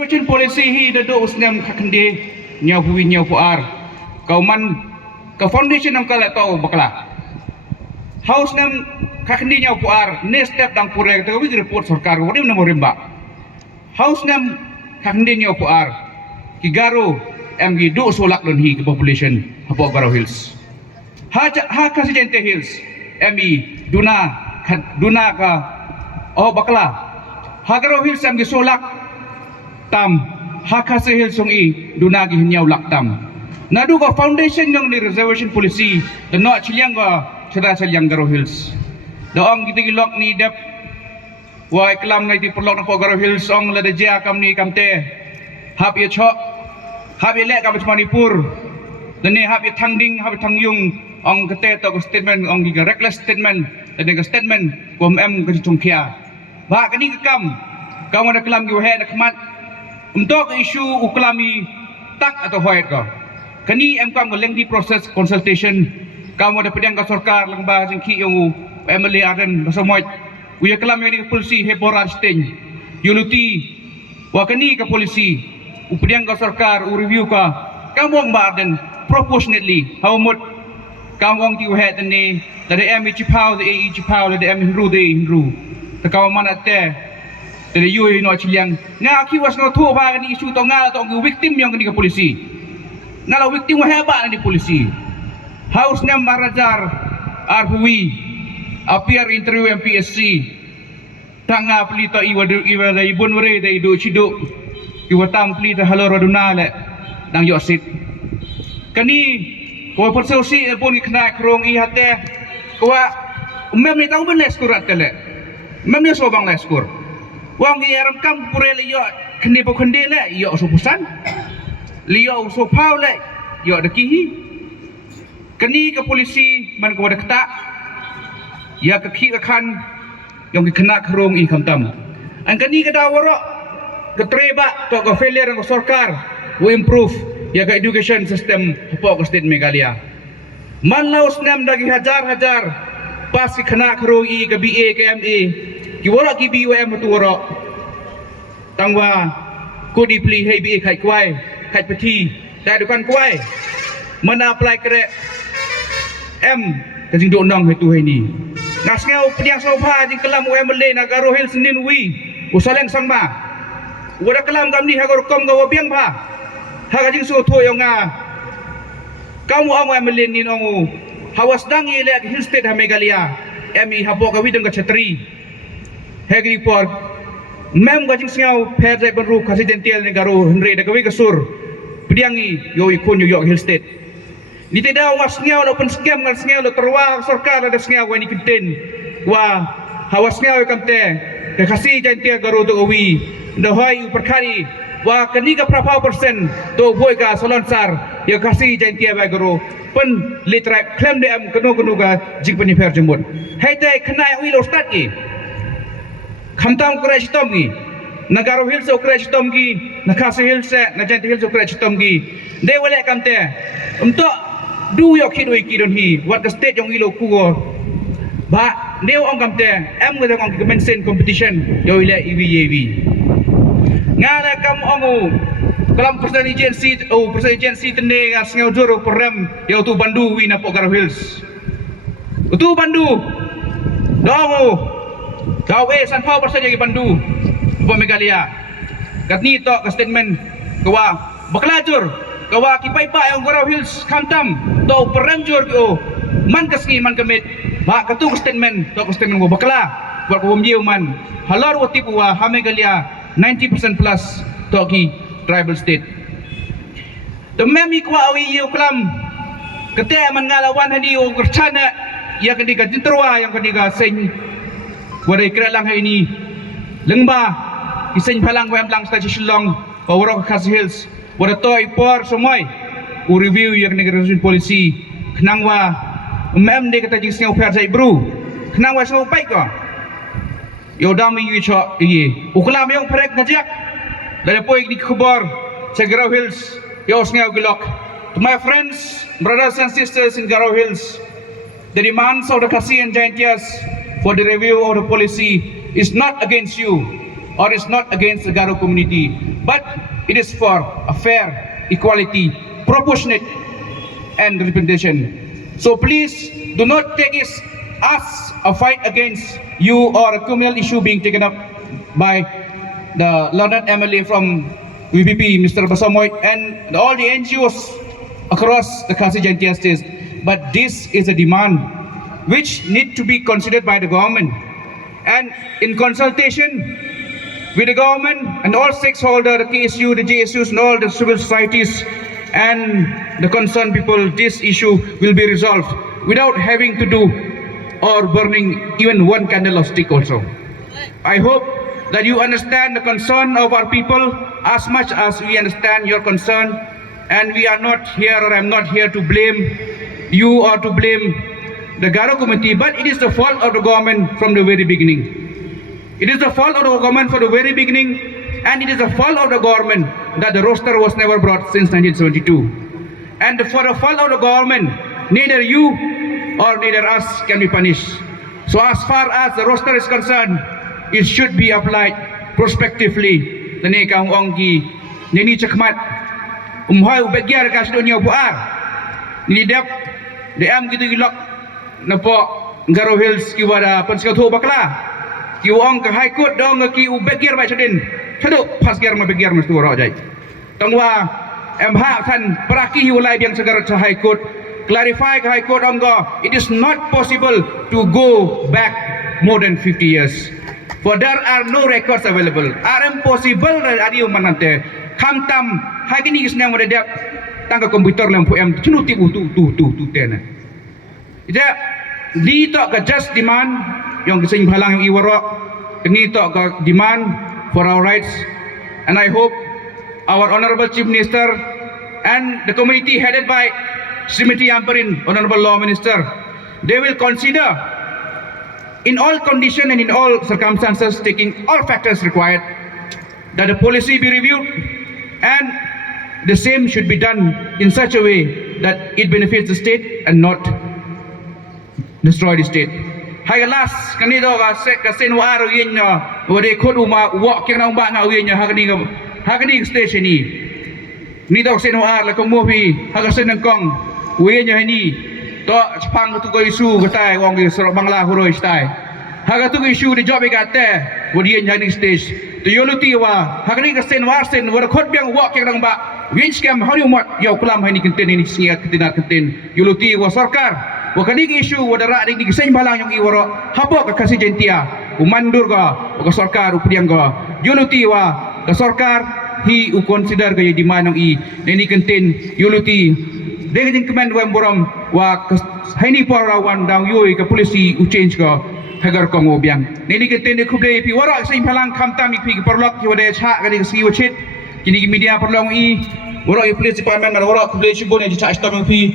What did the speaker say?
Macam polisi hi dadu usnem kakende nyau hui nyau puar. Kau man ke foundation nam kala tau bakla. House nam kakende nyau puar ne step dang pure ta wi report sarkar wadi nam rimba. House nam kakende nyau puar ki garo em gi du solak don hi ke population hapo Garo Hills. Ha Kasijente Hills emi duna ka oh bakla. Ha Garo Hills em gi solak tam hakase hil song I dunagi hinyau laktam nadu ko foundation yang ni reservation policy dan no chiliang ko sada chiliang Garo Hills doong kita gilok ni dep wa iklam ngai di perlok na po Garo Hills ong la deja kam ni kamte hab ye chok hab ye lek kam Manipur dan ni hab ye tangding hab ye tangyung ong kete to statement ong giga reckless statement dan ni statement ko em ko chungkia ba kani kam ada kelam gi wahe na khamat untuk isu uklami tak atau hoit ko kani em kam leng di proses consultation kamu ada pedang ka sarkar lengba jengki yung emily aden basomoy uya kelam ni polisi heboran sting yuluti wa kani ka polisi upedang ka sarkar u review ka kamu ang baden proportionately how much kamu ang ti wahe ni dari em chipau de e chipau de em hinru de hinru ta kamu mana te dari yui no chiliang nga kiwas no thu ba ni isu to nga to victim yang kini ke polisi ngala victim wa heba ni polisi haus nam marajar arhui appear interview MPSC tanga pelita iwa dai bonwere dai do chido iwa tam pelita halor aduna le dang yosit kani ko persosi pun kena krong I hate ko mem ni tau ben leskurat tele mem ni sobang leskur wang iaram kam pure le yo kene bo khende le yo so pusan le yo so pau le yo de ki kani ke polisi man ko de kta ya ke ki akan yang kena kerong I kamtam an kani ke dawaro ke treba to ke failure ng sarkar we improve ya ke education system po ko state Meghalaya man laos nam dagi hajar pas kena kerong I ke BA ke MA kiwara ki BUM tu wara tangwa ko di pli hei bi khai kwai khai pati dai dukan kwai mana apply kre em ka jing do nong he tu hei ni nas ngau pediang sofa jing kelam UM le na Garo Hills nin wi usaleng sangma wada kelam kam ni ha gor kom ga wabiang ba ha ka jing so tho yo nga kamu ang UM le nin ongu hawas dang I le Hill State ha Meghalaya emi hapo ka widang ka chatri hegri por mem gajing siau perde benru Kasijential ni Garo Henry da gawi kasur pediangi yo ikun New York Hill State ni tidak was siau open scam ngal siau lo terwa sarkar ada siau ni kiten wa hawas siau kamte ke Kasijential Garo to gawi da hoi perkari wa kani ka prapa persen to boy ka solonsar ya Kasijential Garo pen litrap claim de am kanu ga jing penifer jembon hede kena wi lo start ki Kamtam crash tomgi na Garo Hills crash tomgi na Kasih Hills na Jente Hills crash tomgi de wale kamte untuk du yo kidoi kidon hi what the state yang ilo kuo ba neu ong kamte em ngada ong kemensen competition yo ile IWAV ngara kam ongu kalam persen agency tende ngasngau joro program yo tu Bandu wi na po Garo Hills tu Bandu dongo Gawe san pau persen lagi Bandu po Meghalaya kat ni to ka statement kawa baklajur kawa kipay-pay ang Garo Hills kamtam to peranjur ko man kasngi man kamit ba katu ka statement to ka statement mo bakla wa ko mjiu man halor wati po ha Meghalaya 90% plus to ki tribal state to memi kwa awi yu klam kete man ngalawan hadi o kerchana ya kadiga jinterwa yang kadiga sing wadai kira lang ini lengba kisah palang wem lang station long power Kasih Hills wada toy por semuai u review yang negara polisi kenangwa mem de kata jing singau per sai bru kenangwa so pai ko yo dami yu cho ye uklam yang prek ngajak dari poik di khabar sa Garo Hills yo singau gilok to my friends brothers and sisters in Garo Hills the demands of the Kasih and Jaintias for the review of the policy is not against you or is not against the Garo community, but it is for a fair, equality, proportionate, and representation. So please do not take it as a fight against you or a communal issue being taken up by the learned MLA from VPP, Mr. Basamoy, and all the NGOs across the Khasi Jaintia states. But this is a demand which need to be considered by the government. And in consultation with the government and all stakeholders, the KSU, the JSUs, and all the civil societies and the concerned people, this issue will be resolved without having to do or burning even one candle or stick also. I hope that you understand the concern of our people as much as we understand your concern, and we are not here, or I'm not here to blame you or to blame the Garo community, but it is the fault of the government from the very beginning. It is the fault of the government from the very beginning, and it is the fault of the government that the roster was never brought since 1972. And for the fault of the government, neither you or neither us can be punished. So as far as the roster is concerned, it should be applied prospectively. Tani kang onggi nini cekmat umhai ubegiar kas dunia buar ni dep de am gitu gilok napo Garo Hills kiwada pensikatho bakla ki ong ka high court dong ki ubegiar ba chadin thadu pasgiar ma begiar mas tu ro jai tangwa em ha than praki hiulai biang segar cha high court clarify ka high court onggo it is not possible to go back more than 50 years. For there are no records available. Are impossible adiu manante. Kamtam hagini isna mo dep tangga komputer lampu em chunuti tu tena. Ija di to ka just demand yang kesing halang yang iwaro ni to ka demand for our rights, and I hope our honorable chief minister and the committee headed by Srimati Amperin, honorable law minister, they will consider in all conditions and in all circumstances, taking all factors required, that the policy be reviewed and the same should be done in such a way that it benefits the state and not destroy the state. Hai galas kanito ka senwa aro yin na wade koduma wa kyang nang ba nga yin na hagani station ni daw senwa la kong mohi hagasen ng kong yin na ni to pang tu ko isu gatai wong ge sorok bangla huroi stai haga tu isu di job igate wodi yin stage to yoluti wa hagani ka sen war sen war khot biang wa kyang nang ba win scam how you mat yo kulam hai ni kinten ni singa kitina kinten yoluti wa sarkar wa kani isu wa dara di sen balang yang iwaro habo ka Khasi Jaintia umandur ka sarkar upriang ga yoluti wa ka sarkar hi u consider ga demand ng ni kinten yoluti Dengan kemen wem borom wa haini parawan dang yoi ka polisi u change ka hagar ko mo biang nini keten de khubde pi wara sai phalang khamta mi pi perlok ki wade cha ga de si wachit kini media perlong wara polisi department wara khubde chibone ji cha stam pi